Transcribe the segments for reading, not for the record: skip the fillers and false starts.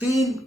3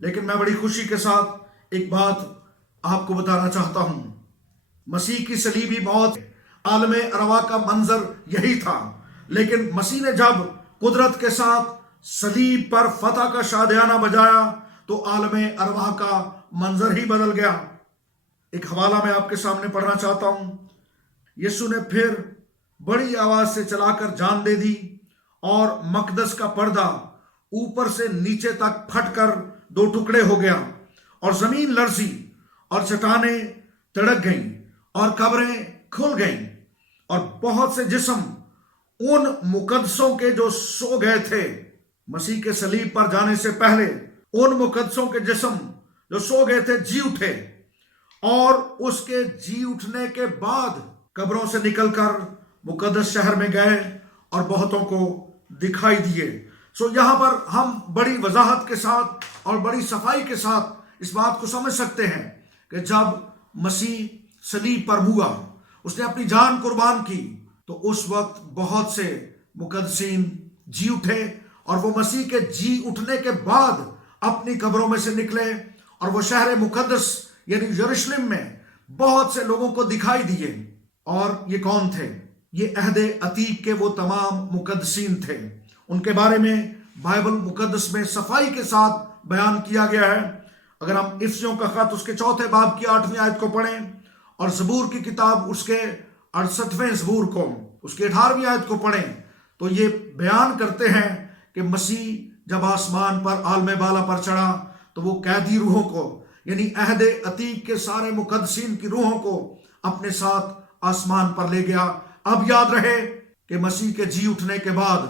لیکن میں بڑی خوشی کے ساتھ ایک بات آپ کو بتانا چاہتا ہوں۔ مسیح کی صلیبی موت، عالم ارواح کا منظر یہی تھا، لیکن مسیح نے جب قدرت کے ساتھ صلیب پر فتح کا شادیانہ بجایا تو عالم ارواح کا منظر ہی بدل گیا۔ ایک حوالہ میں آپ کے سامنے پڑھنا چاہتا ہوں۔ یسوع نے پھر بڑی آواز سے چلا کر جان دے دی، اور مقدس کا پردہ اوپر سے نیچے تک پھٹ کر دو ٹکڑے ہو گیا، اور زمین لرزی اور چٹانیں تڑک گئیں اور قبریں کھل گئیں، اور بہت سے جسم ان مقدسوں کے جو سو گئے تھے مسیح کے صلیب پر جانے سے پہلے، ان مقدسوں کے جسم جو سو گئے تھے جی اٹھے، اور اس کے جی اٹھنے کے بعد قبروں سے نکل کر مقدس شہر میں گئے اور بہتوں کو دکھائی دیے۔ یہاں پر ہم بڑی وضاحت کے ساتھ اور بڑی صفائی کے ساتھ اس بات کو سمجھ سکتے ہیں کہ جب مسیح صلیب پر ہوا، اس نے اپنی جان قربان کی، تو اس وقت بہت سے مقدسین جی اٹھے، اور وہ مسیح کے جی اٹھنے کے بعد اپنی قبروں میں سے نکلے، اور وہ شہر مقدس یعنی یروشلم میں بہت سے لوگوں کو دکھائی دیے۔ اور یہ کون تھے؟ یہ عہد عتیق کے وہ تمام مقدسین تھے۔ ان کے بارے میں بائبل مقدس میں صفائی کے ساتھ بیان کیا گیا ہے۔ اگر ہم افسیوں کا خط اس کے 4 باب کی 8ویں آیت کو پڑھیں، اور زبور کی کتاب اس کے 68ویں زبور کو اس کے 18ویں آیت کو پڑھیں، تو یہ بیان کرتے ہیں کہ مسیح جب آسمان پر عالم بالا پر چڑھا تو وہ قیدی روحوں کو یعنی عہد عتیق کے سارے مقدسین کی روحوں کو اپنے ساتھ آسمان پر لے گیا۔ اب یاد رہے کہ مسیح کے جی اٹھنے کے بعد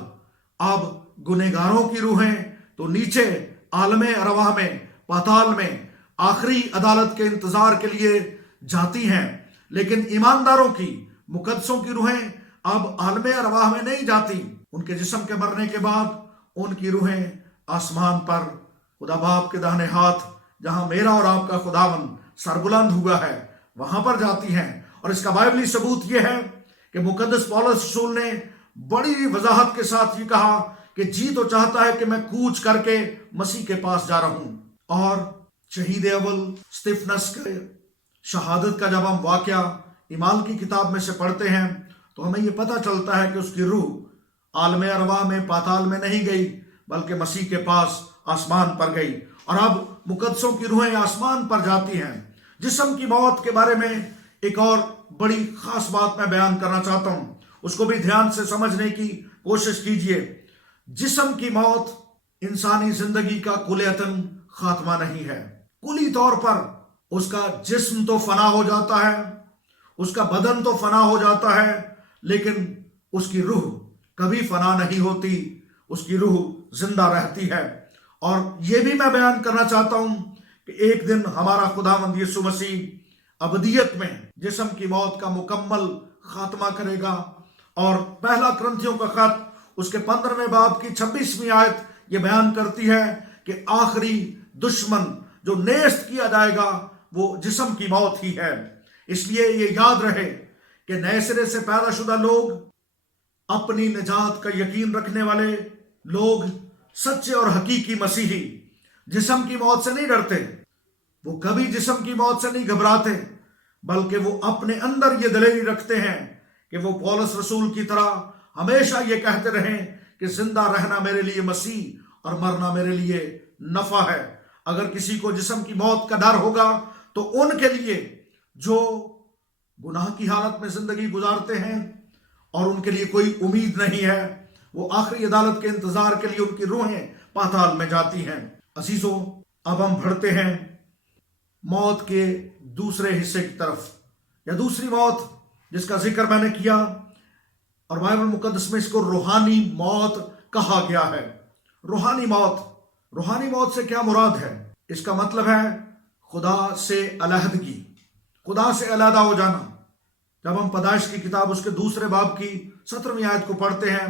اب گنہگاروں کی روحیں تو نیچے عالم ارواح میں، پاتال میں آخری عدالت کے انتظار کے لیے جاتی ہیں، لیکن ایمانداروں کی، مقدسوں کی روحیں اب عالم ارواح میں نہیں جاتی۔ ان کے جسم کے مرنے کے بعد ان کی روحیں آسمان پر خدا باپ کے داہنے ہاتھ، جہاں میرا اور آپ کا خداوند سربلند ہوا ہے، وہاں پر جاتی ہیں۔ اور اس کا بائبلی ثبوت یہ ہے کہ مقدس پولس رسول نے بڑی وضاحت کے ساتھ یہ کہا کہ جی تو چاہتا ہے کہ میں کوچ کر کے مسیح کے پاس جا رہا ہوں۔ اور شہید اول استفنس کے شہادت کا جب ہم واقعہ اعمال کی کتاب میں سے پڑھتے ہیں تو ہمیں یہ پتہ چلتا ہے کہ اس کی روح عالم ارواح میں، پاتال میں نہیں گئی، بلکہ مسیح کے پاس آسمان پر گئی۔ اور اب مقدسوں کی روحیں آسمان پر جاتی ہیں۔ جسم کی موت کے بارے میں ایک اور بڑی خاص بات میں بیان کرنا چاہتا ہوں، اس کو بھی دھیان سے سمجھنے کی کوشش کیجئے۔ جسم کی موت انسانی زندگی کا کلیتاً خاتمہ نہیں ہے۔ کلی طور پر اس کا جسم تو فنا ہو جاتا ہے، اس کا بدن تو فنا ہو جاتا ہے، لیکن اس کی روح کبھی فنا نہیں ہوتی، اس کی روح زندہ رہتی ہے۔ اور یہ بھی میں بیان کرنا چاہتا ہوں کہ ایک دن ہمارا خداوند یسوع مسیح ابدیت میں جسم کی موت کا مکمل خاتمہ کرے گا۔ اور پہلا کرنتھیوں کا خط اس کے 15ویں باب کی 26ویں آیت یہ بیان کرتی ہے کہ آخری دشمن جو نیست کیا جائے گا وہ جسم کی موت ہی ہے۔ اس لیے یہ یاد رہے کہ نئے سرے سے پیدا شدہ لوگ، اپنی نجات کا یقین رکھنے والے لوگ، سچے اور حقیقی مسیحی جسم کی موت سے نہیں ڈرتے، وہ کبھی جسم کی موت سے نہیں گھبراتے، بلکہ وہ اپنے اندر یہ دلیری رکھتے ہیں کہ وہ پولس رسول کی طرح ہمیشہ یہ کہتے رہیں کہ زندہ رہنا میرے لیے مسیح اور مرنا میرے لیے نفع ہے۔ اگر کسی کو جسم کی موت کا ڈر ہوگا تو ان کے لیے جو گناہ کی حالت میں زندگی گزارتے ہیں اور ان کے لیے کوئی امید نہیں ہے، وہ آخری عدالت کے انتظار کے لیے ان کی روحیں پاتال میں جاتی ہیں۔ عزیزو، اب ہم بڑھتے ہیں موت کے دوسرے حصے کی طرف، یا دوسری موت جس کا ذکر میں نے کیا، اور بائبل مقدس میں اس کو روحانی موت کہا گیا ہے۔ روحانی موت، روحانی موت سے کیا مراد ہے؟ اس کا مطلب ہے خدا سے علیحدگی، خدا سے علیحدہ ہو جانا۔ جب ہم پیدائش کی کتاب اس کے 2 باب کی 17ویں آیت کو پڑھتے ہیں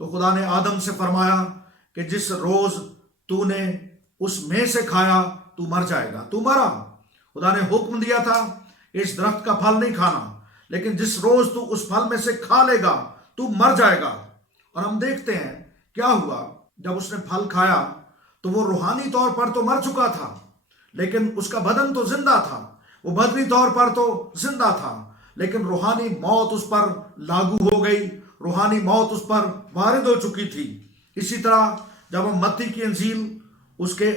تو خدا نے آدم سے فرمایا کہ جس روز تو نے اس میں سے کھایا تو مر جائے گا، تو مرا۔ خدا نے حکم دیا تھا اس درخت کا پھل نہیں کھانا، لیکن جس روز تو اس پھل میں سے کھا لے گا تو مر جائے گا۔ اور ہم دیکھتے ہیں کیا ہوا۔ جب اس نے پھل کھایا تو وہ روحانی طور پر تو مر چکا تھا، لیکن اس کا بدن تو زندہ تھا. وہ بدنی طور پر تو زندہ تھا، لیکن روحانی موت اس پر لاگو ہو گئی، روحانی موت اس پر وارد ہو چکی تھی. اسی طرح جب ہم متی کی انجیل اس کے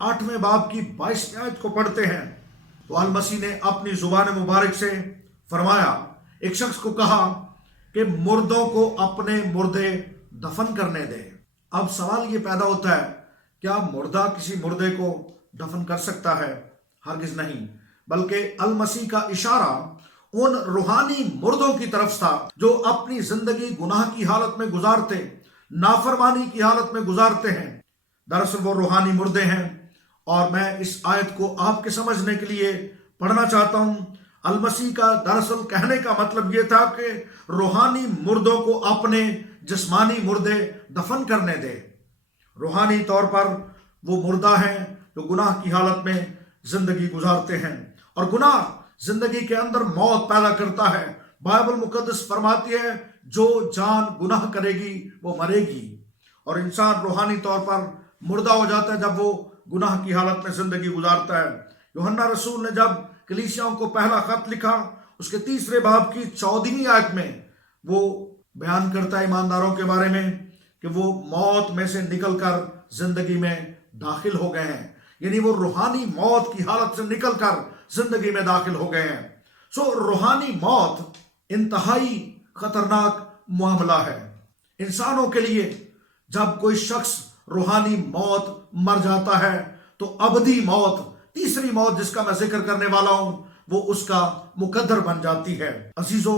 8ویں باب کی 22ویں آیت کو پڑھتے ہیں تو المسیح نے اپنی زبان مبارک سے فرمایا، ایک شخص کو کہا کہ مردوں کو اپنے مردے دفن کرنے دے. اب سوال یہ پیدا ہوتا ہے، کیا مردہ کسی مردے کو دفن کر سکتا ہے؟ ہرگز نہیں، بلکہ المسیح کا اشارہ ان روحانی مردوں کی طرف تھا جو اپنی زندگی گناہ کی حالت میں گزارتے، نافرمانی کی حالت میں گزارتے ہیں. دراصل وہ روحانی مردے ہیں، اور میں اس آیت کو آپ کے سمجھنے کے لیے پڑھنا چاہتا ہوں. المسیح کا دراصل کہنے کا مطلب یہ تھا کہ روحانی مردوں کو اپنے جسمانی مردے دفن کرنے دے. روحانی طور پر وہ مردہ ہیں جو گناہ کی حالت میں زندگی گزارتے ہیں، اور گناہ زندگی کے اندر موت پیدا کرتا ہے. بائبل مقدس فرماتی ہے جو جان گناہ کرے گی وہ مرے گی، اور انسان روحانی طور پر مردہ ہو جاتا ہے جب وہ گناہ کی حالت میں زندگی گزارتا ہے. یوحنا رسول نے جب کلیسیاؤں کو پہلا خط لکھا، اس کے 3 باب کی 14ویں آیت میں وہ بیان کرتا ہے ایمانداروں کے بارے میں کہ وہ موت میں سے نکل کر زندگی میں داخل ہو گئے ہیں، یعنی وہ روحانی موت کی حالت سے نکل کر زندگی میں داخل ہو گئے ہیں. روحانی موت انتہائی خطرناک معاملہ ہے انسانوں کے لیے. جب کوئی شخص روحانی موت مر جاتا ہے تو ابدی موت، تیسری موت جس کا میں ذکر کرنے والا ہوں، وہ اس کا مقدر بن جاتی ہے. عزیزو،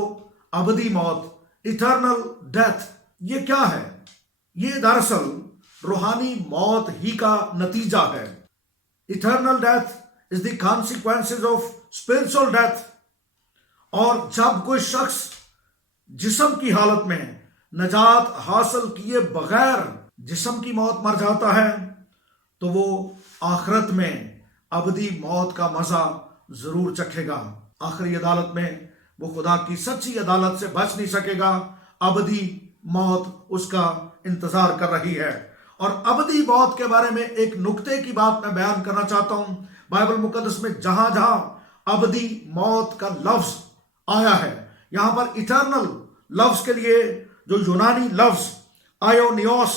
ابدی موت، ایٹرنل ڈیتھ، یہ کیا ہے؟ یہ دراصل روحانی موت ہی کا نتیجہ ہے. Eternal death is the consequences of spiritual death. اور جب کوئی شخص جسم کی حالت میں نجات حاصل کیے بغیر جسم کی موت مر جاتا ہے تو وہ آخرت میں ابدی موت کا مزہ ضرور چکھے گا. آخری عدالت میں وہ خدا کی سچی عدالت سے بچ نہیں سکے گا. ابدی موت اس کا انتظار کر رہی ہے. اور ابدی موت کے بارے میں ایک نکتے کی بات میں بیان کرنا چاہتا ہوں. بائبل مقدس میں جہاں جہاں ابدی موت کا لفظ آیا ہے، یہاں پر ایٹرنل لفظ کے لیے جو یونانی لفظ آیونیوس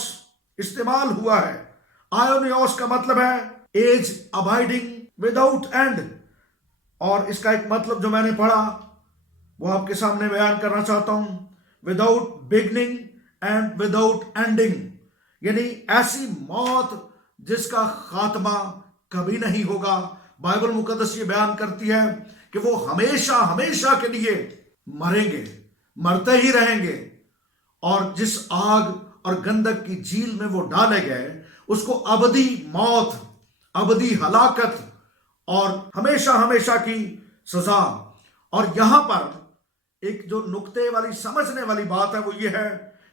استعمال ہوا ہے، آیونیوس کا مطلب ہے ایج ابائیڈنگ وداؤٹ اینڈ. اور اس کا ایک مطلب جو میں نے پڑھا وہ آپ کے سامنے بیان کرنا چاہتا ہوں، without beginning and without ending, یعنی ایسی موت جس کا خاتمہ کبھی نہیں ہوگا. بائبل مقدس یہ بیان کرتی ہے کہ وہ ہمیشہ ہمیشہ کے لیے مریں گے، مرتے ہی رہیں گے، اور جس آگ اور گندک کی جھیل میں وہ ڈالے گئے اس کو ابدی موت، ابدی ہلاکت اور ہمیشہ ہمیشہ کی سزا. اور یہاں پر ایک جو نکتے والی سمجھنے والی بات ہے وہ یہ ہے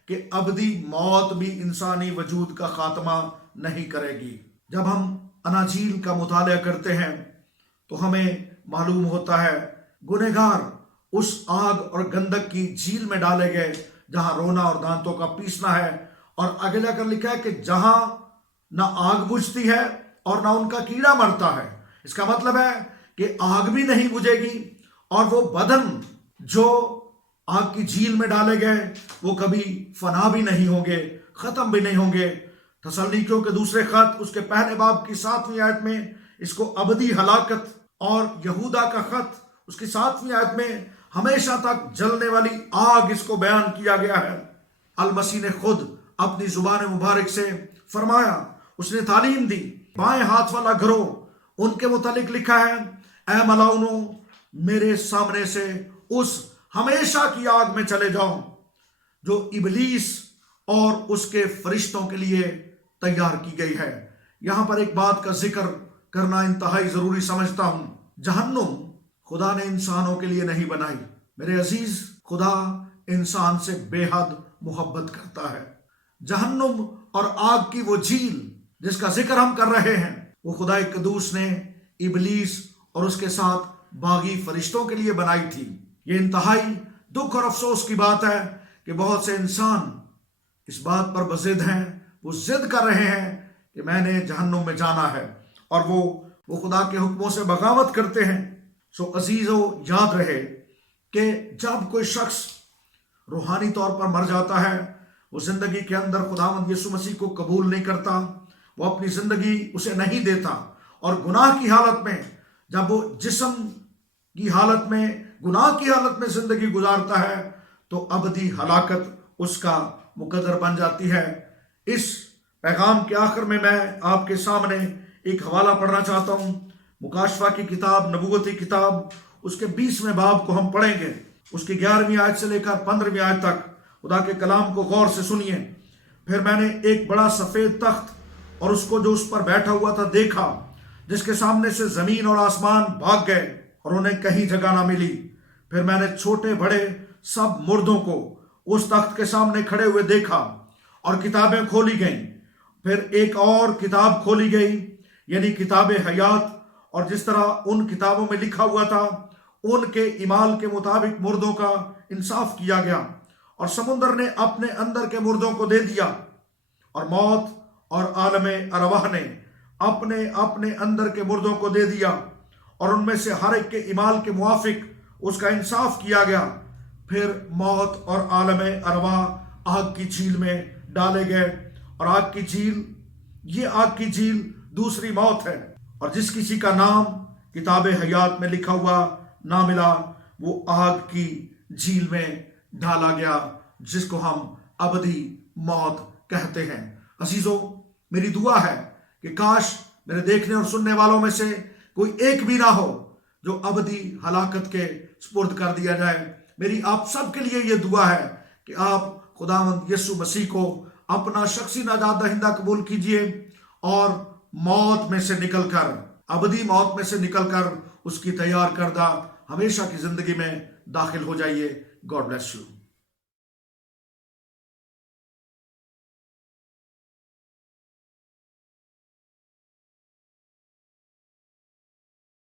کہ ابدی موت بھی انسانی وجود کا خاتمہ نہیں کرے گی. جب ہم اناجیل کا مطالعہ کرتے ہیں تو ہمیں معلوم ہوتا ہے گنہگار اس آگ اور گندک کی جھیل میں ڈالے گئے جہاں رونا اور دانتوں کا پیسنا ہے. اور آگے جا کر لکھا ہے کہ جہاں نہ آگ بجھتی ہے اور نہ ان کا کیڑا مرتا ہے. اس کا مطلب ہے کہ آگ بھی نہیں بجھے گی، اور وہ بدن جو آگ کی جھیل میں ڈالے گئے وہ کبھی فنا بھی نہیں ہوں گے، ختم بھی نہیں ہوں گے. تسلنیکیوں کے دوسرے خط اس کے پہلے باب کی 7ویں آیت میں اس کو ابدی ہلاکت، اور یہودا کا خط اس کی 7ویں آیت میں ہمیشہ تک جلنے والی آگ اس کو بیان کیا گیا ہے. المسیح نے خود اپنی زبان مبارک سے فرمایا، اس نے تعلیم دی، بائیں ہاتھ والا گروہ ان کے متعلق لکھا ہے، اے ملاؤنو میرے سامنے سے اس ہمیشہ کی آگ میں چلے جاؤ جو ابلیس اور اس کے فرشتوں کے لیے تیار کی گئی ہے. یہاں پر ایک بات کا ذکر کرنا انتہائی ضروری سمجھتا ہوں. جہنم خدا نے انسانوں کے لیے نہیں بنائی. میرے عزیز، خدا انسان سے بے حد محبت کرتا ہے. جہنم اور آگ کی وہ جھیل جس کا ذکر ہم کر رہے ہیں وہ خدا قدوس نے ابلیس اور اس کے ساتھ باغی فرشتوں کے لیے بنائی تھی. یہ انتہائی دکھ اور افسوس کی بات ہے کہ بہت سے انسان اس بات پر بضد ہیں، وہ ضد کر رہے ہیں کہ میں نے جہنم میں جانا ہے، اور وہ خدا کے حکموں سے بغاوت کرتے ہیں۔ سو عزیزو، یاد رہے کہ جب کوئی شخص روحانی طور پر مر جاتا ہے، وہ زندگی کے اندر خداوند یسوع مسیح کو قبول نہیں کرتا، وہ اپنی زندگی اسے نہیں دیتا، اور گناہ کی حالت میں، جب وہ جسم کی حالت میں، گناہ کی حالت میں زندگی گزارتا ہے، تو ابدی ہلاکت اس کا مقدر بن جاتی ہے۔ اس پیغام کے آخر میں آپ کے سامنے ایک حوالہ پڑھنا چاہتا ہوں۔ مکاشفہ کی کتاب، نبوتی کتاب، اس کے 20ویں باب کو ہم پڑھیں گے، اس کی 11ویں آیت سے لے کر 15ویں آیت تک۔ خدا کے کلام کو غور سے سنیے۔ پھر میں نے ایک بڑا سفید تخت اور اس کو جو اس پر بیٹھا ہوا تھا دیکھا، جس کے سامنے سے زمین اور آسمان بھاگ گئے اور انہیں کہیں جگہ نہ ملی۔ پھر میں نے چھوٹے بڑے سب مردوں کو اس تخت کے سامنے کھڑے ہوئے دیکھا، اور کتابیں کھولی گئیں۔ پھر ایک اور کتاب کھولی گئی، یعنی کتاب حیات، اور جس طرح ان کتابوں میں لکھا ہوا تھا، ان کے اعمال کے مطابق مردوں کا انصاف کیا گیا، اور سمندر نے اپنے اندر کے مردوں کو دے دیا، اور موت اور عالم ارواح نے اپنے اپنے اندر کے مردوں کو دے دیا، اور ان میں سے ہر ایک کے اعمال کے موافق اس کا انصاف کیا گیا۔ پھر موت اور عالم ارواح آگ کی جھیل میں ڈالے گئے، اور آگ کی جھیل، یہ آگ کی جھیل دوسری موت ہے، اور جس کسی کا نام کتاب حیات میں لکھا ہوا نہ ملا، وہ آگ کی جھیل میں ڈالا گیا، جس کو ہم ابدی موت کہتے ہیں۔ عزیزو، میری دعا ہے کہ کاش میرے دیکھنے اور سننے والوں میں سے کوئی ایک بھی نہ ہو جو ابدی ہلاکت کے سپرد کر دیا جائے۔ میری آپ سب کے لیے یہ دعا ہے کہ آپ خداوند یسوع مسیح کو اپنا شخصی نجات دہندہ قبول کیجئے، اور موت میں سے نکل کر، ابدی موت میں سے نکل کر اس کی تیار کردہ ہمیشہ کی زندگی میں داخل ہو جائیے۔ God bless you.